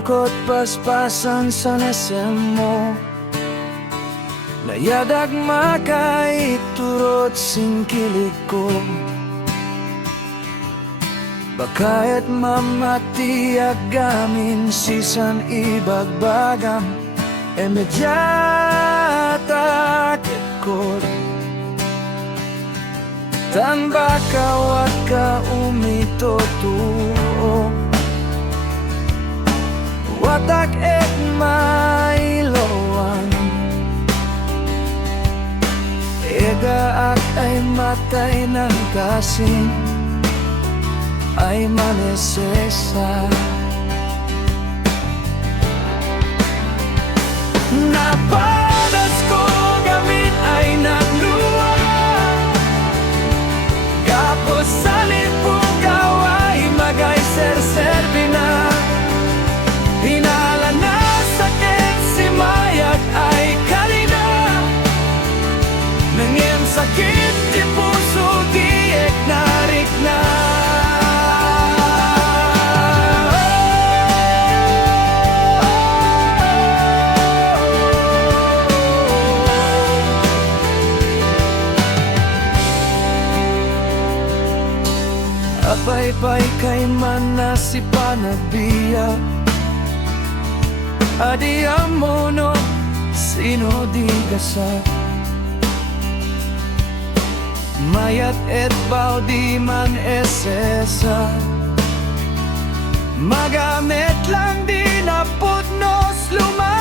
Mangkot paspasan sa nasem mo Nayadag makaiturot singkilig ko Bakayat mamati agamin sisan ibagbagam Emediata kekot Tan bakawat ka umitotuo Watak et mailoan Ega ak ay matay ng kasing Ay manesesa Napadas ko gamit ay nagluwa Kapos sa lipugaw ay magay serserbi na Hinala na sakit si mayat ay kalina Nangim sakit di puso di eknarik na Apay-pay kay man na si panagbiya Adi amono sino di kasat Mayat et baudi man esesa Magamit lang di na putnos lumay